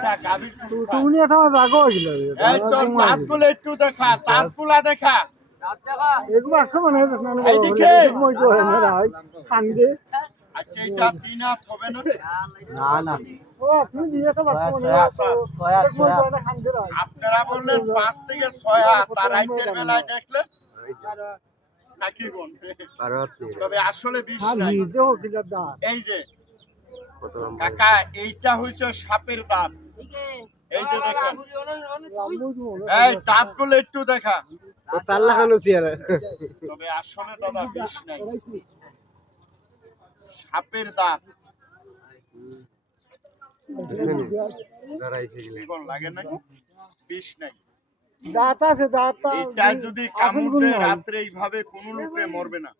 এটা গাভীর দুধ খায়। তুমি এটা জাগো হইছিল এই তোর দাঁতগুলো একটু দেখা, দাঁতগুলা দেখা। একবার সময় না না এইদিকে। মই তো হয় না রাই খান্দে আচ্ছা এটা 3 হাত হবে না? না ও তুমি দিয়ে তো বাস সময় মই তো না খান্দে রাই আপনারা বললেন 5 থেকে 6 হাত, আর রাতের বেলায় দেখলেন নাকি কোন? তবে আসলে বিষ আর নাই। হিজে হকিলার দা এই যে কাকা, এইটা হচ্ছে সাপের দাঁত। এই যে দেখেন, এই দাঁতগুলো একটু দেখা। ও তার লাগানো চেয়ারে তবে আসলে দাদা বিষ নাই, সাপের দাঁত। জীবন লাগে নাকি? বিষ নাই। দাঁত আছে দাঁত এইটা যদি কামড় দেয় রাত্রে এইভাবে কোন লোকে মরবে না।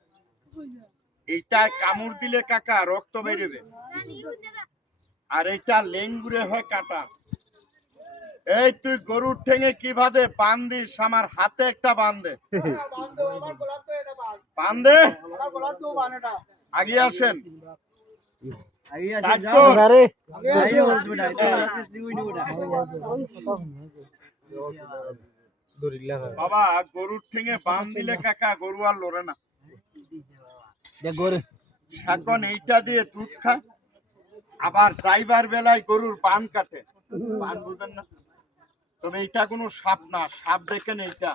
এইটা কামড় দিলে কাকা রক্ত বেরোবে, আর এটা লেঙ্গুরে হয় কাটা। এই তুই গরুর ঠেঙে কিভাবে বান্ধিস? আমার হাতে একটা বান্ধে বান্ধে আগে আসেন। আরে বাবা গরুর ঠেঙে বান দিলে কাকা গরু আর লড়ে না। এখন এইটা দিয়ে দুধ খায়, আবার ড্রাইভার বেলায় গরুর বান কাটে। বান বুঝেন না? তবে এটা কোনো সাপ না, সাপ দেখেন এইটা